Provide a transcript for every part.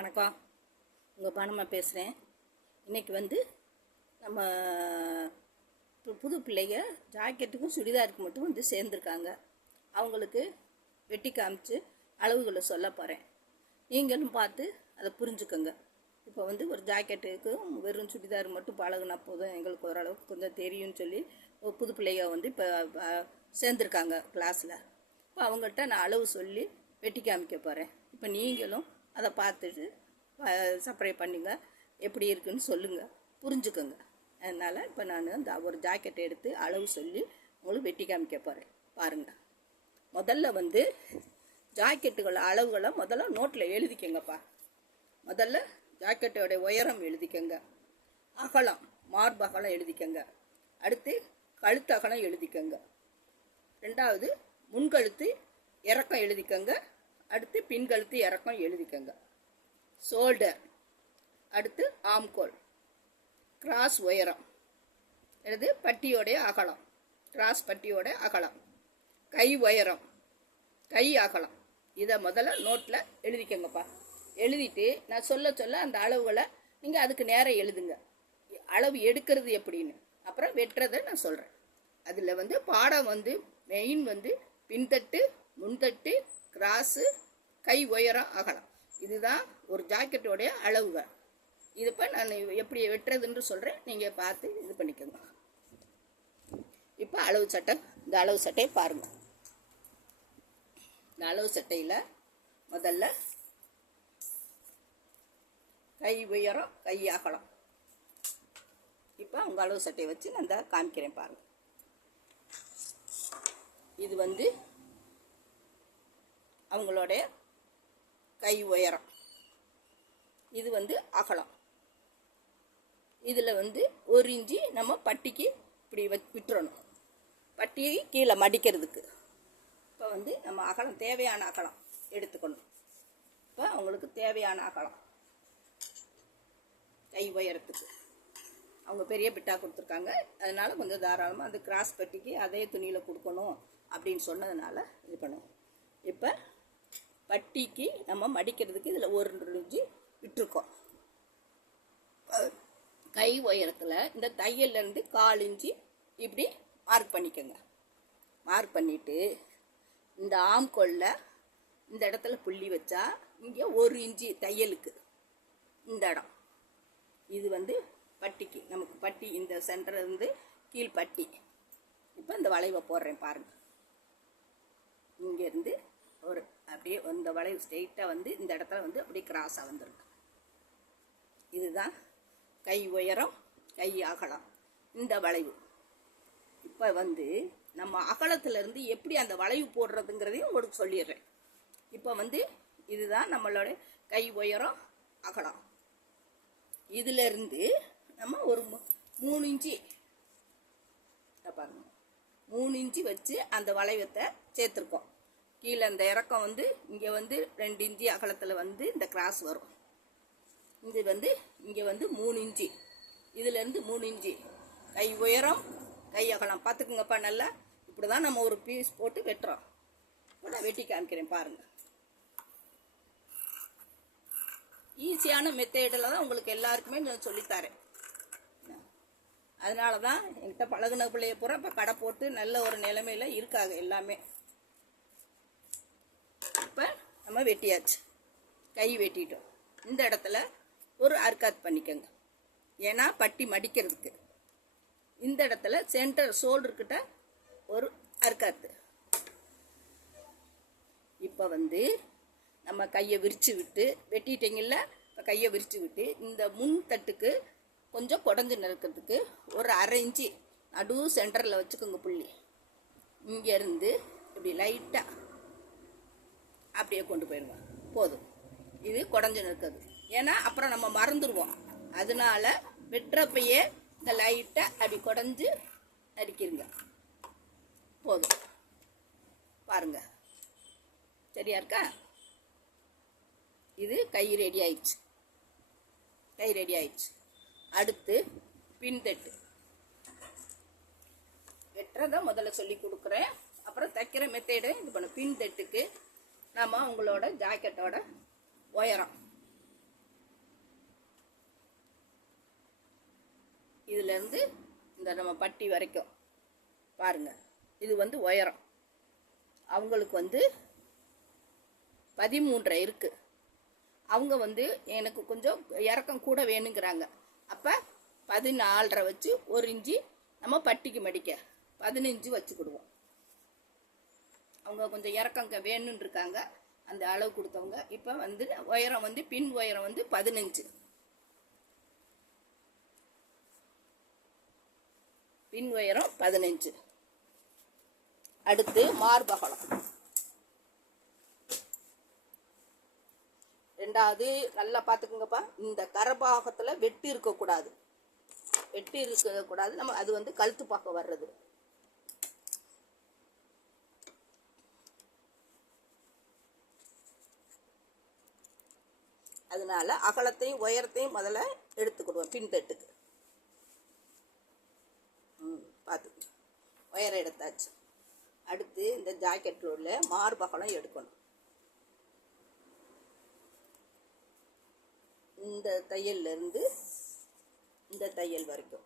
வணக்கம். உங்கள் பானம்மா பேசுகிறேன். இன்றைக்கி வந்து நம்ம புது பிள்ளைங்க ஜாக்கெட்டுக்கும் சுடிதாருக்கு மட்டும் வந்து சேர்ந்துருக்காங்க. அவங்களுக்கு வெட்டி காமிச்சு அளவுகளை சொல்ல போகிறேன். நீங்களும் பார்த்து அதை புரிஞ்சுக்கோங்க. இப்போ வந்து ஒரு ஜாக்கெட்டுக்கும் வெறும் சுடிதார் மட்டும் பழகுனா போதும், எங்களுக்கு ஓரளவுக்கு கொஞ்சம் தெரியும்னு சொல்லி ஒரு புது பிள்ளைங்க வந்து இப்போ சேர்ந்துருக்காங்க கிளாஸில். இப்போ அவங்கள்ட்ட நான் அளவு சொல்லி வெட்டி காமிக்க போகிறேன். இப்போ நீங்களும் அதை பார்த்துட்டு சப்ரை பண்ணுங்க, எப்படி இருக்குன்னு சொல்லுங்கள், புரிஞ்சுக்கோங்க. அதனால் இப்போ நான் இந்த ஒரு ஜாக்கெட்டை எடுத்து அளவு சொல்லி உங்களுக்கு வெட்டி காமிக்க போகிறேன். பாருங்கள். முதல்ல வந்து ஜாக்கெட்டுகள் அளவுகளை முதல்ல நோட்டில் எழுதிக்கங்கப்பா. முதல்ல ஜாக்கெட்டோடைய உயரம் எழுதிக்கங்க, அகலம் மார்பு அகலம் எழுதிக்கங்க, அடுத்து கழுத்து அகலம் எழுதிக்கங்க, ரெண்டாவது முன்கழுத்து இறக்கம் எழுதிக்கங்க, அடுத்து பின்கழுத்து இறக்கம் எழுதிக்கங்க, ஷோல்டர், அடுத்து ஆம்கோல், கிராஸ் உயரம், அல்லது பட்டியோடைய அகலம், கிராஸ் பட்டியோட அகலம், கை உயரம், கை அகலம். இதை முதல்ல நோட்டில் எழுதிக்கங்கப்பா. எழுதிட்டு நான் சொல்ல சொல்ல அந்த அளவுகளை நீங்கள் அதுக்கு நேரம் எழுதுங்க. அளவு எடுக்கிறது எப்படின்னு, அப்புறம் வெட்டுறதை நான் சொல்கிறேன். அதில் வந்து பாடம் வந்து மெயின் வந்து பின்தட்டு, முன்தட்டு, கிராஸு, கை உயரம், அகலம். இதுதான் ஒரு ஜாக்கெட்டோடைய அளவுகள். இது இப்போ நான் எப்படி வெட்டுறதுன்னு சொல்கிறேன், நீங்கள் பார்த்து இது பண்ணிக்கோங்க. இப்போ அளவு சட்டை, இந்த அளவு சட்டையை பாருங்கள். இந்த அளவு சட்டையில் முதல்ல கை உயரம், கை அகலம். இப்போ உங்கள் அளவு சட்டையை வச்சு நான் இந்த காமிக்கிறேன் பாருங்கள். இது வந்து அவங்களுடைய கை உயரம், இது வந்து அகலம். இதில் வந்து 1 இன்ச்சு நம்ம பட்டிக்கு இப்படி விட்டுறணும், பட்டியை கீழே மடிக்கிறதுக்கு. இப்போ வந்து நம்ம அகலம் தேவையான அகலம் எடுத்துக்கணும். இப்போ அவங்களுக்கு தேவையான அகலம் கை உயரத்துக்கு அவங்க பெரிய பிட்டா கொடுத்துருக்காங்க. அதனால் கொஞ்சம் தாராளமாக அந்த கிராஸ் பட்டிக்கு அதே துணியில் கொடுக்கணும் அப்படின்னு சொன்னதுனால இது பண்ணுவோம். இப்போ பட்டிக்கு நம்ம மடிக்கிறதுக்கு இதில் 1 இன்ச்சு விட்டுருக்கோம். கை உயரத்தில் இந்த தையல்லேருந்து 1/4 இன்ச்சு இப்படி மார்க் பண்ணிக்கோங்க. மார்க் பண்ணிவிட்டு இந்த ஆம்கோலில் இந்த இடத்துல புள்ளி வச்சா இங்கே 1 இன்ச்சு தையலுக்கு இந்த இடம். இது வந்து பட்டிக்கு, நமக்கு பட்டி இந்த சென்டர்லேருந்து கீழ் பட்டி. இப்போ இந்த வளைவை போடுறேன் பாருங்கள். இங்கேருந்து ஒரு அப்படியே இந்த வளைவு ஸ்ட்ரெயிட்டாக வந்து இந்த இடத்துல வந்து அப்படியே கிராஸாக வந்துருக்கு. இதுதான் கை உயரம், கை அகலம், இந்த வளைவு. இப்போ வந்து நம்ம அகலத்திலேருந்து எப்படி அந்த வளைவு போடுறதுங்கிறதையும் உங்களுக்கு சொல்லிடுறேன். இப்போ வந்து இதுதான் நம்மளோட கை உயரம், அகலம். இதிலேருந்து நம்ம ஒரு 3 இன்ச்சு பாருங்க, 3 இன்ச்சு வச்சு அந்த வளைவத்தை சேர்த்துருக்கோம். கீழே அந்த இறக்கம் வந்து இங்கே வந்து 2 இன்ச்சு அகலத்தில் வந்து இந்த கிராஸ் வரும். இது வந்து இங்கே வந்து 3 இன்ச்சு, இதிலேருந்து 3 இன்ச்சு கை உயரம், கை அகலம். பார்த்துக்குங்கப்பா நல்லா. இப்படி தான் நம்ம ஒரு பீஸ் போட்டு வெட்டுறோம். இப்போ நான் வெட்டி காமிக்கிறேன் பாருங்கள். ஈஸியான மெத்தேடில் தான் உங்களுக்கு எல்லாருக்குமே நான் சொல்லித்தரேன். அதனால தான் என்கிட்ட பழகுன பிள்ளைய பூரா இப்போ கடை போட்டு நல்ல ஒரு நிலைமையில் இருக்காங்க எல்லாமே. இப்போ நம்ம வெட்டியாச்சு, கை வெட்டிட்டோம். இந்த இடத்துல ஒரு அர்க்காத் பண்ணிக்கோங்க, ஏன்னா பட்டி மடிக்கிறதுக்கு. இந்த இடத்துல சென்டர் ஷோல்டர்கிட்ட ஒரு அர்க்காத்து. இப்போ வந்து நம்ம கையை விரித்து விட்டு வெட்டிட்டீங்கல்ல, இப்போ கையை விரித்து விட்டு இந்த முன் தட்டுக்கு கொஞ்சம் குடஞ்சி நிற்கிறதுக்கு ஒரு 1/2 இன்ச்சு நடு சென்டரில் வச்சுக்கோங்க புள்ளி. இங்கேருந்து இப்படி லைட்டாக அப்படியே கொண்டு போயிடுவோம், போதும். இது குடஞ்சி நிற்கிறது, ஏன்னா அப்புறம் நம்ம மறந்துடுவோம். அதனால வெட்டுறப்பையே இந்த லைட்டாக அப்படி குடஞ்சி நறுக்கிருங்க, போதும். பாருங்கள், சரியா இருக்கா? இது கை ரெடி ஆயிடுச்சு, கை ரெடி ஆயிடுச்சு. அடுத்து பின்தட்டு வெட்டுறதை முதல்ல சொல்லி கொடுக்குறேன், அப்புறம் தைக்கிற மெத்தேடு இது பண்ண. பின்தட்டுக்கு நம்ம உங்களோட ஜாக்கெட்டோட உயரம் இதிலேருந்து இந்த நம்ம பட்டி வரைக்கும் பாருங்கள். இது வந்து உயரம். அவங்களுக்கு வந்து 13.5 இருக்குது. அவங்க வந்து எனக்கு கொஞ்சம் இறக்கம் கூட வேணுங்கிறாங்க. அப்போ 14.5 வச்சு 1 இன்ச்சு நம்ம பட்டிக்கு மடிக்க 15 வச்சுக்கிடுவோம். அவங்க கொஞ்சம் இறக்கம் வேணும்னு இருக்காங்க, அந்த அளவு கொடுத்தவங்க. இப்போ வந்து உயரம் வந்து பின் உயரம் வந்து 15, பின் உயரம் 15. அடுத்து மார்பகலம். ரெண்டாவது நல்லா பார்த்துக்குங்கப்பா, இந்த கரபாகத்தில் வெட்டி இருக்கக்கூடாது, வெட்டி இருக்கக்கூடாது. நம்ம அது வந்து கழுத்து பார்க்க வர்றது. அதனால அகலத்தையும் உயரத்தையும் முதல்ல எடுத்துக்கிடுவோம் பின்தட்டுக்கு. பார்த்துக்கணும், உயரம் எடுத்தாச்சு. அடுத்து இந்த ஜாக்கெட்டில் உள்ள மார்பகலம் எடுக்கணும். இந்த தையல்லேருந்து இந்த தையல் வரைக்கும்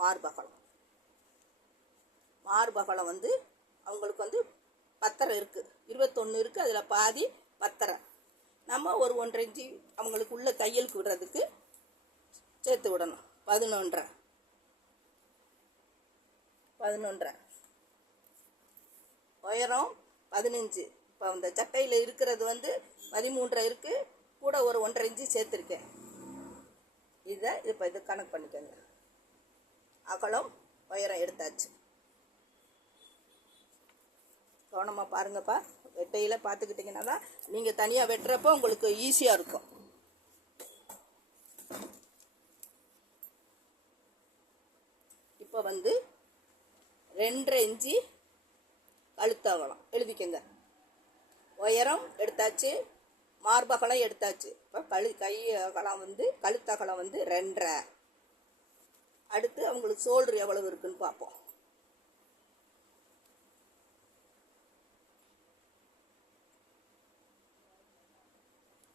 மார்பகலம். மார்பகலம் வந்து அவங்களுக்கு வந்து 10 இருக்குது, 21 இருக்குது. அதில் பாதி 10. நம்ம ஒரு 1.5 இன்ச்சு அவங்களுக்கு உள்ள தையலுக்கு விடுறதுக்கு சேர்த்து விடணும். 11.5 உயரம் 15. இப்போ அந்த சட்டையில் இருக்கிறது வந்து 13.5 இருக்குது, கூட ஒரு 1.5 இன்ச்சு சேர்த்துருக்கேன். இதை இப்போ இது கணக்கு பண்ணிக்கோங்க. அகலம் உயரம் எடுத்தாச்சு. கவனமாக பாருங்கப்பா, வெட்டையில் பார்த்துக்கிட்டிங்கன்னா தான் நீங்கள் தனியாக வெட்டுறப்போ உங்களுக்கு ஈஸியாக இருக்கும். இப்போ வந்து 2.5 இன்ச்சு கழுத்து அகலம் எழுதிக்கங்க. உயரம் எடுத்தாச்சு, மார்பகலம் எடுத்தாச்சு. இப்போ கை அகலம் வந்து கழுத்தகலம் வந்து 2.5. அடுத்து அவங்களுக்கு ஷோல்டர் எவ்வளவு இருக்குன்னு பார்ப்போம்.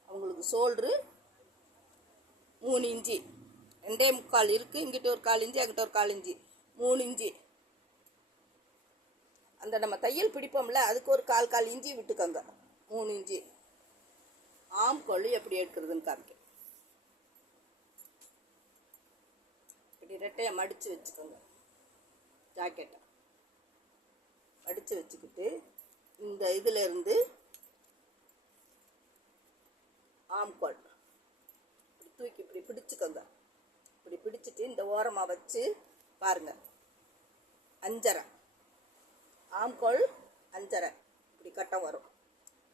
அவங்களுக்கு ஷோல்டரு 3 இன்ச்சு, 2.25 இருக்குது. இங்கிட்ட ஒரு 1/4 இன்ச்சு, அங்கிட்ட ஒரு 1/4 இன்ச்சு, 3 இன்ச்சு. அந்த நம்ம தையல் பிடிப்போம்ல, அதுக்கு ஒரு 1/4 இன்ச்சு விட்டுக்கோங்க. 3 இன்ச்சு. ஆம்கோல் எப்படி எடுக்கிறதுன்னு காமிக்க. இப்படி ரெட்டையை மடித்து வச்சுக்கோங்க. ஜாக்கெட்டை மடித்து வச்சுக்கிட்டு இந்த இதில் இருந்து ஆம்கோல் இப்படி தூக்கி இப்படி பிடிச்சிக்கோங்க. இப்படி பிடிச்சிட்டு இந்த ஓரமாக வச்சு பாருங்கள். 5.5 ஆம்கோல் 5.5 இப்படி கட்டம் வரும்.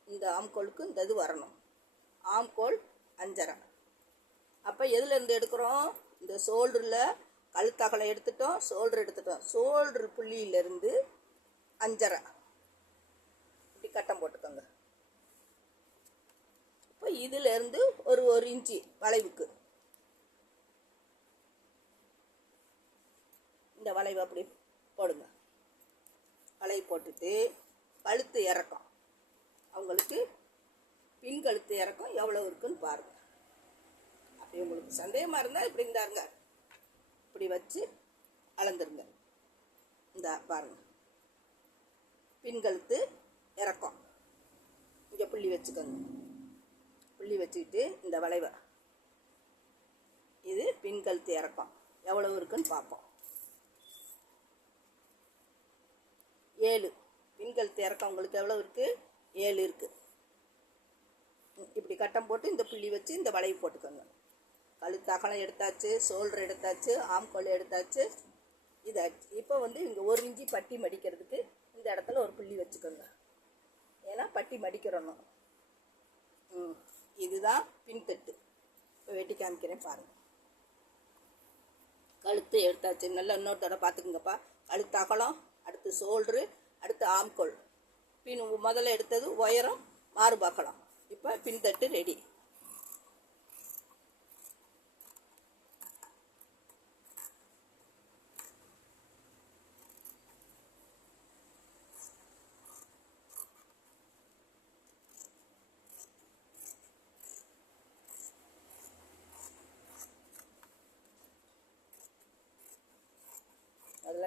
இந்த ஆம்கோலுக்கு இந்த இது வரணும். ஆம்கோல் 5.5. அப்போ எதுலேருந்து எடுக்கிறோம்? இந்த ஷோல்டரில் கழுத்தகலை எடுத்துட்டோம், ஷோல்டர் எடுத்துட்டோம். ஷோல்டர் புள்ளியிலேருந்து 5.5 இப்படி கட்டம் போட்டுக்கோங்க. இப்போ இதிலேருந்து ஒரு இன்ச்சு வளைவுக்கு இந்த வளைவு அப்படி போடுங்க. வளைவு போட்டுட்டு கழுத்து இறக்கம், அவங்களுக்கு பின் கழுத்து இறக்கம் எவ்வளோ இருக்குன்னு பாருங்கள். அப்படி உங்களுக்கு சந்தேகமாக இருந்தால் இப்படி இருந்தாருங்க, இப்படி வச்சு அளந்துருங்க. இந்த பாருங்க, பின் கழுத்து இறக்கம் இங்கே புள்ளி வச்சுக்கோங்க. புள்ளி வச்சுக்கிட்டு இந்த வளைவை, இது பின் கழுத்து இறக்கம் எவ்வளவு இருக்குன்னு பார்ப்போம். 7 பின் கழுத்து இறக்கம் உங்களுக்கு எவ்வளோ இருக்குது? 7 இருக்குது. இப்படி கட்டம் போட்டு இந்த புள்ளி வச்சு இந்த வளைவு போட்டுக்கோங்க. கழுத்து அகலம் எடுத்தாச்சு, ஷோல்டர் எடுத்தாச்சு, ஆம்கோல் எடுத்தாச்சு, இதாச்சு. இப்போ வந்து இங்கே 1 இன்ச்சு பட்டி மடிக்கிறதுக்கு இந்த இடத்துல ஒரு புள்ளி வச்சுக்கோங்க. ஏன்னா பட்டி மடிக்கிறணும். இதுதான் பின்தட்டு. இப்போ வெட்டி காமிக்கிறேன் பாருங்கள். கழுத்து எடுத்தாச்சு. நல்லா இன்னொரு தடவை பார்த்துக்குங்கப்பா. கழுத்து அகலம், அடுத்து ஷோல்டரு, அடுத்து ஆம்கோல். பின் முதல்ல எடுத்தது உயரம், மார்பகலம். இப்போ பின்தட்டு ரெடி.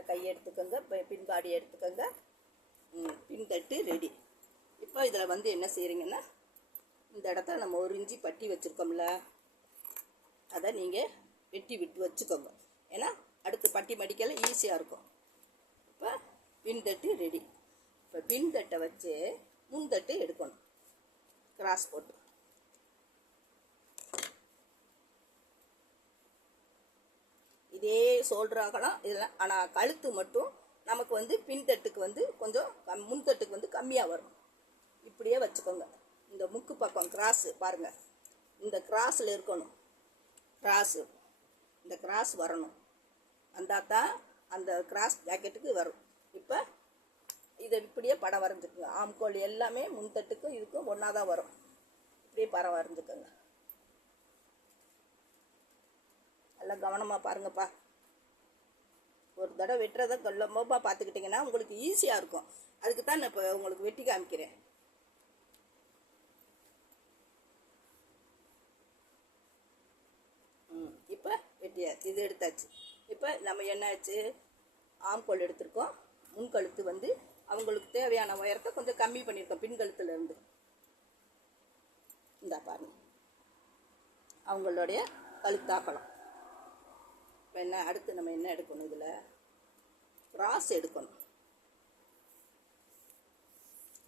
கை எடுத்துக்கோங்க, பின்பாடி எடுத்துக்கோங்க. பின்தட்டு ரெடி. இப்போ இதில் வந்து என்ன செய்கிறீங்கன்னா, இந்த இடத்துல நம்ம 1 இன்ச்சு பட்டி வச்சுருக்கோம்ல, அதை நீங்கள் வெட்டி விட்டு வச்சுக்கோங்க. ஏன்னா அடுத்து பட்டி மடிக்கல ஈஸியாக இருக்கும். இப்போ பின்தட்டு ரெடி. இப்போ பின்தட்டை வச்சு முன்தட்டு எடுக்கணும், கிராஸ் போட்டு. இதே ஷோல்டராகலாம் இதெல்லாம். ஆனால் கழுத்து மட்டும் நமக்கு வந்து பின்தட்டுக்கு வந்து கொஞ்சம் முன்தட்டுக்கு வந்து கம்மியாக வரும். இப்படியே வச்சுக்கோங்க. இந்த முக்கு பக்கம் கிராஸு பாருங்கள், இந்த கிராஸில் இருக்கணும். இந்த கிராஸ் வரணும், வந்தால் தான் அந்த கிராஸ் ஜாக்கெட்டுக்கு வரும். இப்போ இதை இப்படியே படம் வரைஞ்சிக்கோங்க. ஆம்கோல் எல்லாமே முன்தட்டுக்கும் இதுக்கும் ஒன்றா தான் வரும். இப்படியே படம் வரைஞ்சிக்கோங்க. நல்லா கவனமாக பாருங்கப்பா. ஒரு தடவை வெட்டுறதை கொல்லமாக பார்த்துக்கிட்டிங்கன்னா உங்களுக்கு ஈஸியாக இருக்கும். அதுக்கு தான் நான் இப்போ உங்களுக்கு வெட்டி காமிக்கிறேன். இப்போ வெட்டியாச்சு, இது எடுத்தாச்சு. இப்போ நம்ம என்ன ஆச்சு, ஆம்கோல் எடுத்திருக்கோம். முன்கழுத்து வந்து அவங்களுக்கு தேவையான உயரத்தை கொஞ்சம் கம்மி பண்ணியிருக்கோம் பின்கழுத்துலேருந்து. இந்த பாருங்க, அவங்களுடைய கழுத்தாக்கலாம். இப்போ என்ன அடுத்து நம்ம என்ன எடுக்கணும், இதில் கிராஸ் எடுக்கணும்.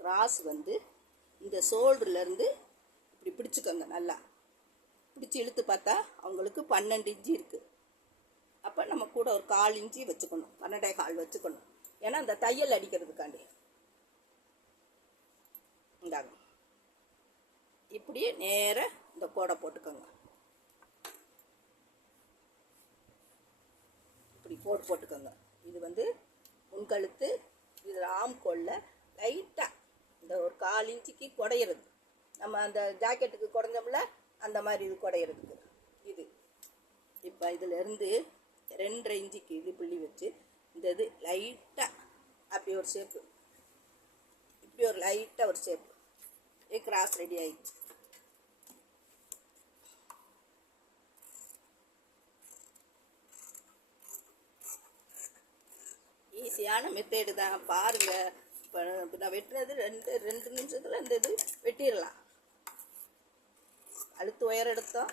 கிராஸ் வந்து இந்த ஷோல்டர்லேருந்து இப்படி பிடிச்சிக்கோங்க. நல்லா பிடிச்சி இழுத்து பார்த்தா அவங்களுக்கு 12 இன்ச்சு இருக்குது. அப்போ நம்ம கூட ஒரு 1/4 இன்ச்சு வச்சுக்கணும், 12.25 வச்சுக்கணும். ஏன்னா அந்த தையல் அடிக்கிறதுக்காண்டி. இந்தாங்க, இப்படியே நேராக இந்த கோடை போட்டுக்கோங்க. இப்படி போட்டுக்கோங்க. இது வந்து முன்கழுத்து. இதில் ஆம்கோலில் லைட்டாக இந்த ஒரு 1/4 இன்ச்சுக்கு குடையிறது. நம்ம அந்த ஜாக்கெட்டுக்கு குறைஞ்சோம்ல, அந்த மாதிரி இது குடையிறதுக்கு இது. இப்போ இதிலேருந்து 2.5 இன்ச்சுக்கு இது புள்ளி வச்சு இந்த இது லைட்டாக அப்படி ஒரு ஷேப்பு, இப்படி ஒரு லைட்டாக ஒரு ஷேப்பு. இது கிராஸ் ரெடி ஆயிடுச்சு. ஈஸியான மெத்தேடு தான், பாருங்கள். இப்போ நான் வெட்டுறது 2 நிமிஷத்தில் இந்த இது வெட்டிடலாம். கழுத்து உயரம் எடுத்தோம்,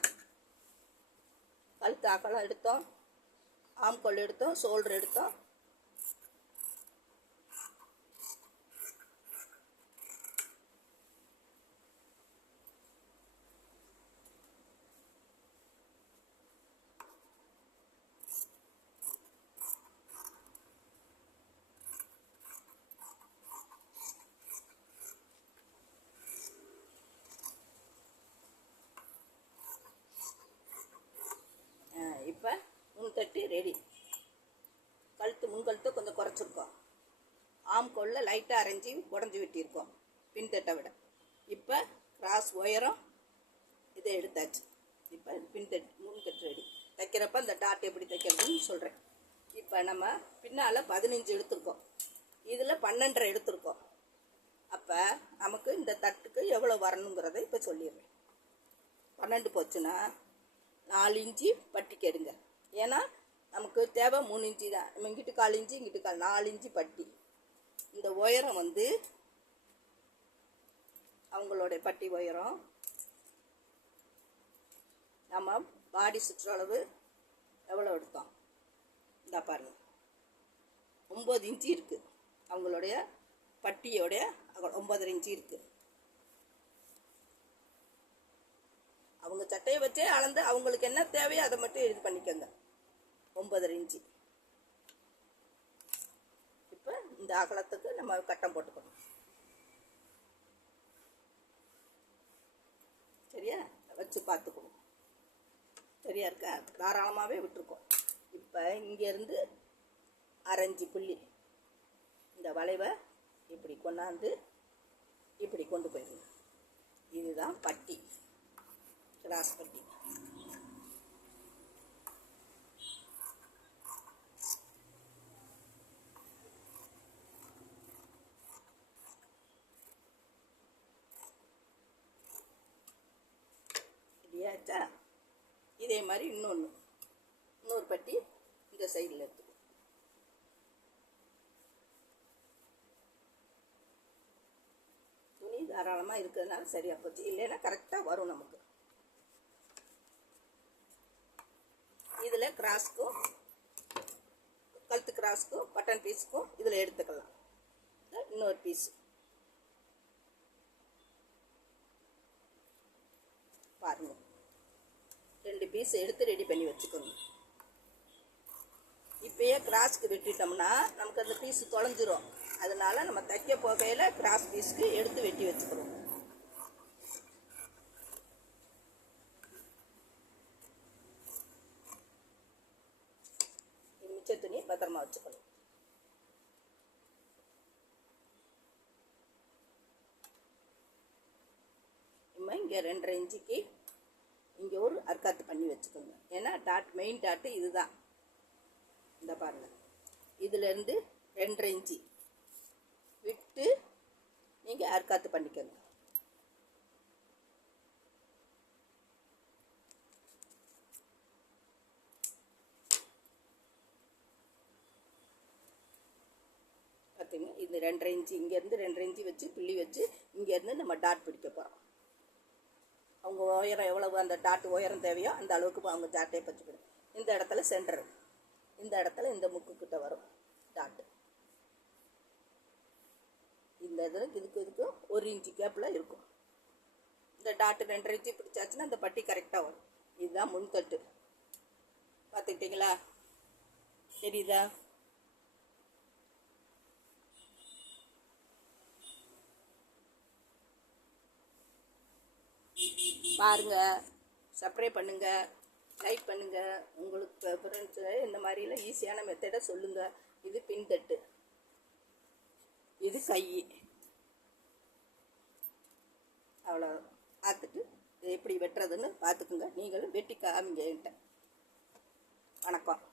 கழுத்து அகலம் எடுத்தோம், ஆம்கோல் எடுத்தோம், ஷோல்டர் எடுத்தோம். இப்போ முன்தட்டு ரெடி. முன்கழுத்தை கொஞ்சம் குறைச்சிருக்கோம், ஆம்கோலில் லைட்டாக அரைஞ்சி உடஞ்சி வெட்டியிருக்கோம் பின்தட்டை விட. இப்போ கிராஸ் உயரம் இதை எடுத்தாச்சு. இப்போ முன்தட்டு ரெடி. தைக்கிறப்ப இந்த டாட் எப்படி தைக்கிறதுன்னு சொல்கிறேன். இப்போ நம்ம பின்னால் 15 எடுத்திருக்கோம், இதில் 12.5 எடுத்திருக்கோம். அப்போ நமக்கு இந்த தட்டுக்கு எவ்வளோ வரணுங்கிறத இப்போ சொல்லிடுறேன். 12 போச்சுன்னா 4 இன்ச்சு பட்டிக்கு எடுங்க. ஏன்னா நமக்கு தேவை 3 இன்ச்சு தான். நம்ம இங்கிட்டு 1/4 இன்ச்சு, இங்கிட்டு 4 இன்ச்சு பட்டி. இந்த உயரம் வந்து அவங்களுடைய பட்டி உயரம். நம்ம பாடி சுற்றளவு எவ்வளோ எடுத்தோம், இந்த பாருங்க 9 இன்ச்சு இருக்குது. அவங்களுடைய பட்டியோடைய 9.5 இன்ச்சு இருக்குது. அவங்க சட்டையை வச்சே அளந்து அவங்களுக்கு என்ன தேவையோ அதை மட்டும் இது பண்ணிக்கோங்க. 9.5 இன்ச்சு. இப்போ இந்த அகலத்துக்கு நம்ம கட்டம் போட்டுக்கணும். சரியா, வச்சு பார்த்துக்கணும். சரியா இருக்கா, தாராளமாகவே விட்டுருக்கோம். இப்போ இங்கேருந்து 1/2 இன்ச்சு புள்ளி இந்த வளைவை இப்படி கொண்டாந்து இப்படி கொண்டு போயிடணும். இதுதான் பட்டி, கிராஸ் பட்டி. இப்படியாச்சா, இதே மாதிரி இன்னொரு பட்டி இந்த சைடில் எடுத்துக்கணும். தாராளமாக இருக்கிறதுனால சரியாக போச்சு. இல்லைன்னா கரெக்டாக வரும் நமக்கு. இதில் கிராஸ்க்கும் கழுத்து கிராஸ்க்கும் பட்டன் பீஸுக்கும் இதில் எடுத்துக்கலாம். இன்னொரு பீஸ் பாருங்கள், 2 பீஸ் எடுத்து ரெடி பண்ணி வச்சுக்கணும். இப்போயே கிராஸ்க்கு வெட்டிட்டோம்னா நமக்கு அந்த பீஸ் தொலைஞ்சிரும். அதனால நம்ம தைக்க போகையில் கிராஸ் பீஸ்க்கு எடுத்து வெட்டி வச்சுக்கணும். மிச்ச துணி பத்திரமா வச்சுக்கணும். இங்கே 2.5 இன்ச்சுக்கு இங்கே ஒரு அர்க்காத்து பண்ணி வச்சுக்கோங்க. ஏன்னா டாட் மெயின் டாட்டு இதுதான். இந்த பாருங்கள், இதிலேருந்து 2.5 இன்ச்சு விட்டு நீங்கள் அர்க்காத்து பண்ணிக்கோங்க. பார்த்தீங்க, இது 2.5 இன்ச்சு இங்கேருந்து 2.5 இன்ச்சு வச்சு புள்ளி வச்சு இங்கேருந்து நம்ம டாட் பிடிக்க போகிறோம். அவங்க உயரம் எவ்வளவு அந்த டாட் உயரம் தேவையோ அந்த அளவுக்கு அவங்க டாட்டே பச்சுக்கணும். இந்த இடத்துல சென்டர், இந்த இடத்துல இந்த முக்குக்கிட்ட வரும் டாட்டு. இந்த இதில் இதுக்கும் 1 இன்ச்சு கேப்பில் இருக்கும். இந்த டாட்டு 2.5 இன்ச்சு பிடிச்சாச்சுன்னா இந்த பட்டி கரெக்டாக வரும். இதுதான் முன்தட்டு. பார்த்துக்கிட்டிங்களா? தெரியுதா? பாருங்கள், சப்ஸ்கிரைப் பண்ணுங்கள், லைக் பண்ணுங்கள். உங்களுக்கு ஃப்ரெண்ட்ஸு இந்த மாதிரிலாம் ஈஸியான மெத்தடை சொல்லுங்கள். இது பின்தட்டு, இது கை. அவ்வளோ பார்த்துட்டு இது எப்படி வெட்டுறதுன்னு பார்த்துக்குங்க. நீங்களும் வெட்டி காமிங்க என்கிட்ட. வணக்கம்.